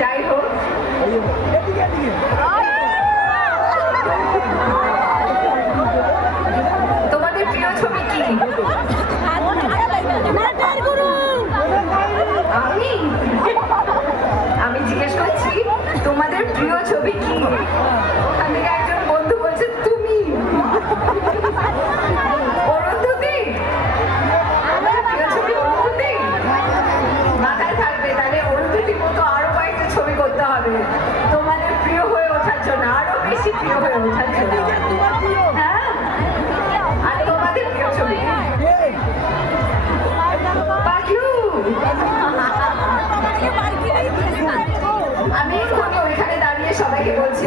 যাই হোক, তোমাদের প্রিয় ছবি কি? আমি আমি জিজ্ঞেস করছি তোমাদের প্রিয় ছবি কি? ওখান থেকে একজন বন্ধু বলছে তুমি। অরুন্ধতী, আমাদের প্রিয় ছবি অরুন্ধতী। মাথায় থাকবে, তাহলে অরুন্ধতীর মতো আরো কয়েকটা ছবি করতে হবে তোমাদের প্রিয় হয়ে ওঠার জন্য, আরো বেশি প্রিয় হয়ে ওঠার জন্য। হ্যাঁ, আর তোমাদের প্রিয় ছবি পাগলু। আমি এখনই ওইখানে দাঁড়িয়ে সবাইকে বলছি